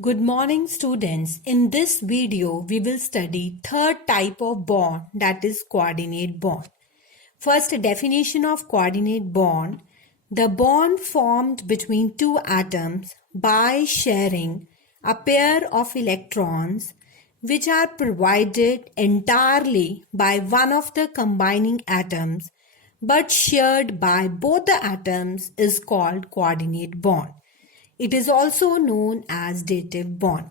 Good morning students. In this video, we will study third type of bond, that is coordinate bond. First, a definition of coordinate bond. The bond formed between two atoms by sharing a pair of electrons which are provided entirely by one of the combining atoms but shared by both the atoms is called coordinate bond. It is also known as dative bond.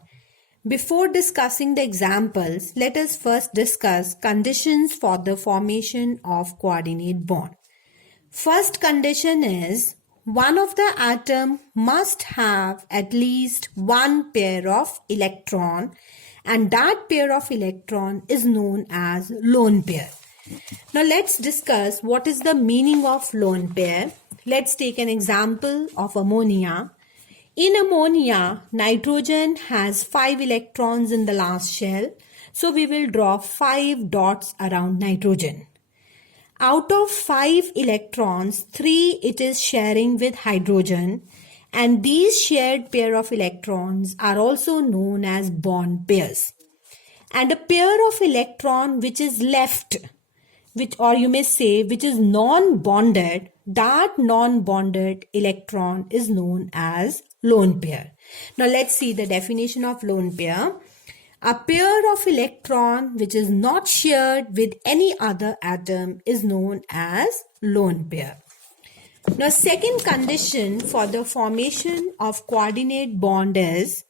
Before discussing the examples, let us first discuss conditions for the formation of coordinate bond. First condition is one of the atom must have at least one pair of electron, and that pair of electron is known as lone pair. Now let's discuss what is the meaning of lone pair. Let's take an example of ammonia. In ammonia, nitrogen has 5 electrons in the last shell, so we will draw 5 dots around nitrogen. Out of 5 electrons, 3 it is sharing with hydrogen, and these shared pair of electrons are also known as bond pairs. And a pair of electron which is left, which is non-bonded, that non-bonded electron is known as lone pair. Now let's see the definition of lone pair. A pair of electron which is not shared with any other atom is known as lone pair. Now second condition for the formation of coordinate bond is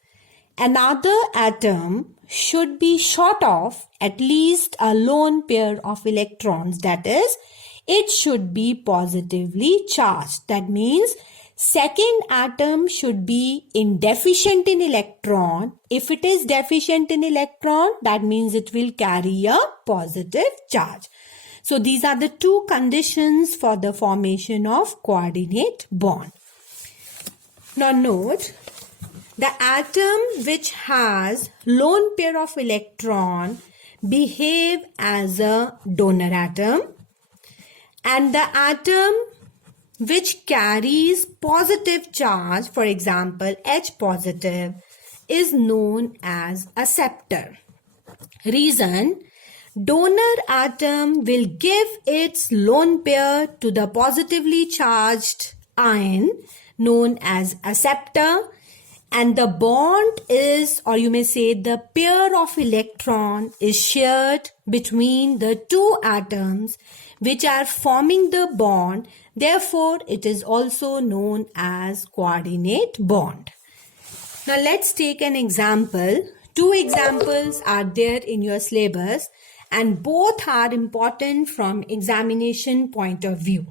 another atom should be short of at least a lone pair of electrons. That is, it should be positively charged. That means second atom should be deficient in electron. If it is deficient in electron, that means it will carry a positive charge. So these are the two conditions for the formation of coordinate bond. Now note, the atom which has lone pair of electron behave as a donor atom, and the atom which carries positive charge, for example H positive, is known as acceptor. Reason: donor atom will give its lone pair to the positively charged ion known as acceptor, and the bond is, or you may say the pair of electron is shared between the two atoms which are forming the bond. Therefore, it is also known as coordinate bond. Now let's take an example. Two examples are there in your syllabus and both are important from examination point of view.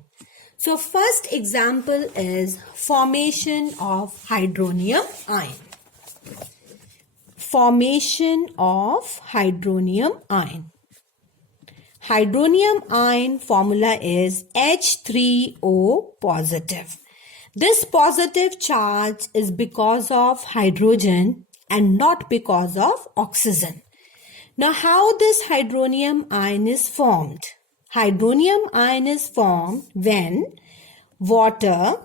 So first example is formation of hydronium ion. Formation of hydronium ion. Hydronium ion formula is H3O positive. This positive charge is because of hydrogen and not because of oxygen. Now how this hydronium ion is formed? Hydronium ion is formed when water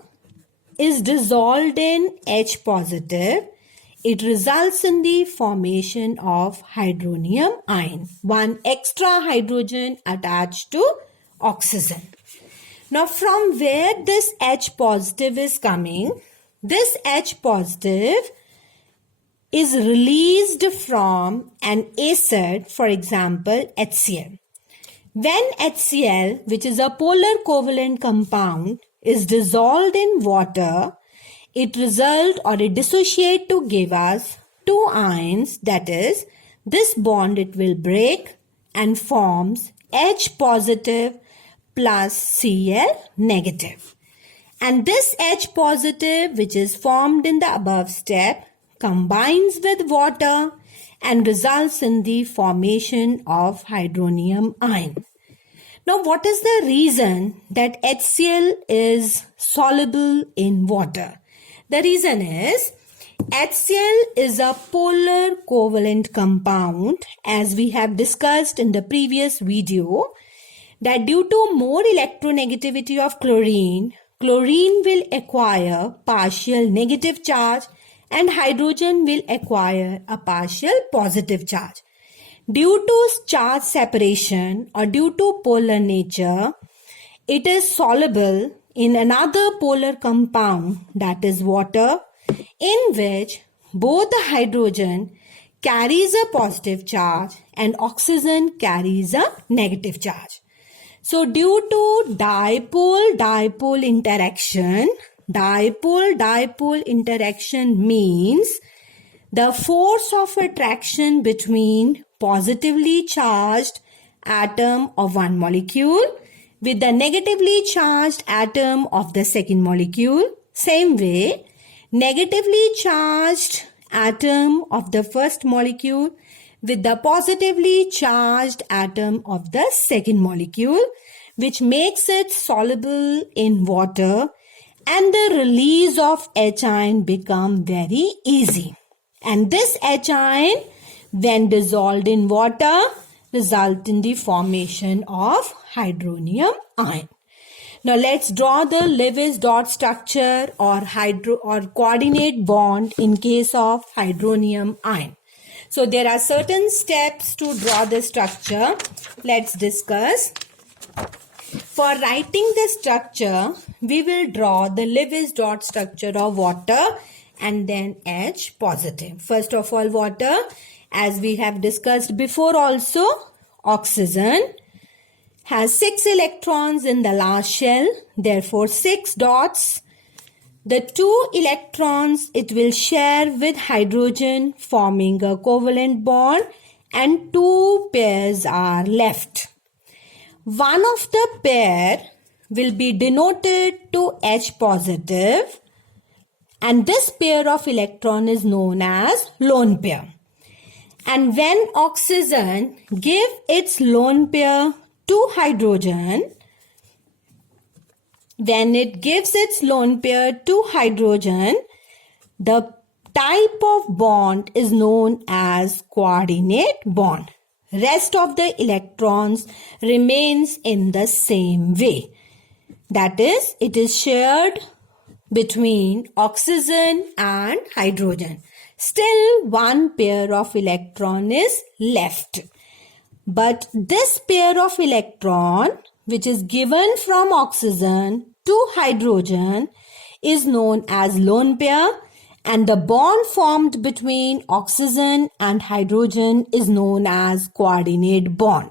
is dissolved in H positive. It results in the formation of hydronium ion, one extra hydrogen attached to oxygen. Now from where this H positive is coming? This H positive is released from an acid, for example HCl. When HCl, which is a polar covalent compound, is dissolved in water, it results or it dissociates to give us two ions. That is, this bond it will break and forms H positive plus Cl negative. And this H positive, which is formed in the above step, combines with water and results in the formation of hydronium ion. Now, what is the reason that HCl is soluble in water? The reason is HCl is a polar covalent compound, as we have discussed in the previous video, that due to more electronegativity of chlorine will acquire partial negative charge and hydrogen will acquire a partial positive charge. Due to charge separation or due to polar nature, it is soluble in another polar compound, that is water, in which both the hydrogen carries a positive charge and oxygen carries a negative charge. So due to dipole-dipole interaction means the force of attraction between positively charged atom of one molecule with the negatively charged atom of the second molecule. Same way, negatively charged atom of the first molecule with the positively charged atom of the second molecule, which makes it soluble in water, and the release of H ion become very easy. And this H ion, when dissolved in water, result in the formation of hydronium ion. Now let's draw the Lewis dot structure or coordinate bond in case of hydronium ion. So there are certain steps to draw the structure. Let's discuss. For writing the structure, we will draw the Lewis dot structure of water and then H positive. First of all, water, as we have discussed before also, oxygen has 6 electrons in the last shell, therefore 6 dots. The 2 electrons it will share with hydrogen, forming a covalent bond, and 2 pairs are left. One of the pair will be denoted to H positive, and this pair of electron is known as lone pair. And when oxygen give its lone pair to hydrogen, when it gives its lone pair to hydrogen, the type of bond is known as coordinate bond. Rest of the electrons remains in the same way. That is, it is shared between oxygen and hydrogen. Still, one pair of electron is left. But this pair of electron, which is given from oxygen to hydrogen, is known as lone pair, and the bond formed between oxygen and hydrogen is known as coordinate bond.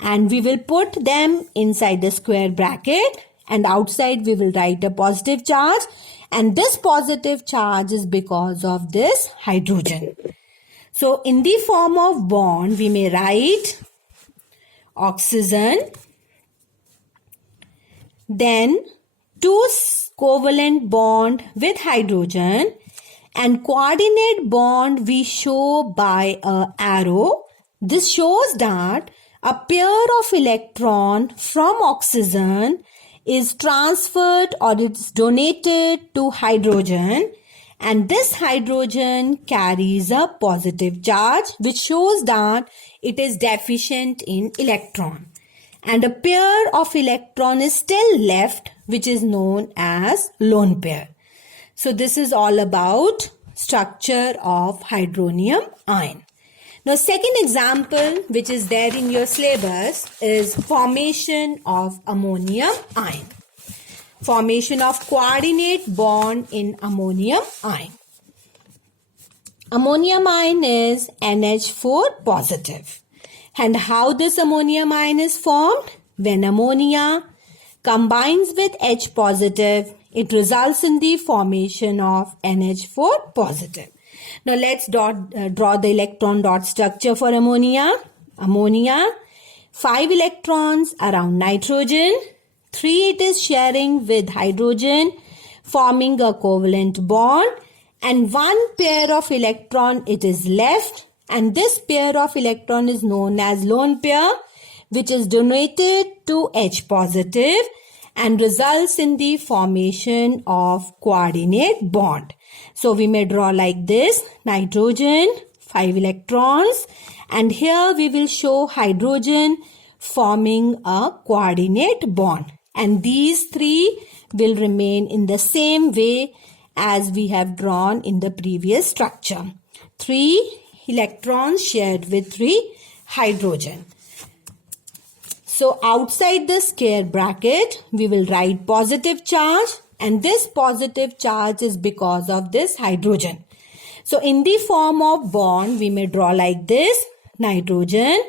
And we will put them inside the square bracket, and outside we will write a positive charge, and this positive charge is because of this hydrogen. So in the form of bond, we may write oxygen, then 2 covalent bond with hydrogen, and coordinate bond we show by a arrow. This shows that a pair of electron from oxygen is transferred or it's donated to hydrogen, and this hydrogen carries a positive charge, which shows that it is deficient in electron, and a pair of electron is still left, which is known as lone pair. So this is all about structure of hydronium ion. Now second example which is there in your syllabus is formation of ammonium ion. Formation of coordinate bond in ammonium ion. Ammonium ion is NH4 positive. And how this ammonium ion is formed? When ammonia combines with H positive, it results in the formation of NH4 positive. Now let's draw the electron dot structure for ammonia. Ammonia, 5 electrons around nitrogen, 3 it is sharing with hydrogen, forming a covalent bond, and 1 pair of electron it is left, and this pair of electron is known as lone pair, which is donated to H positive and results in the formation of coordinate bond. So we may draw like this: nitrogen, 5 electrons, and here we will show hydrogen forming a coordinate bond, and these 3 will remain in the same way as we have drawn in the previous structure. 3 electrons shared with 3 hydrogen. So outside the square bracket, we will write positive charge, and this positive charge is because of this hydrogen. So in the form of bond, we may draw like this: nitrogen,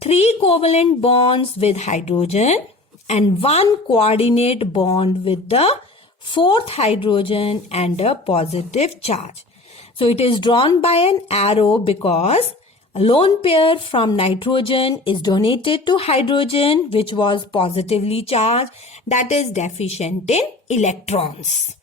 3 covalent bonds with hydrogen, and 1 coordinate bond with the 4th hydrogen and a positive charge. So it is drawn by an arrow because a lone pair from nitrogen is donated to hydrogen, which was positively charged, that is deficient in electrons.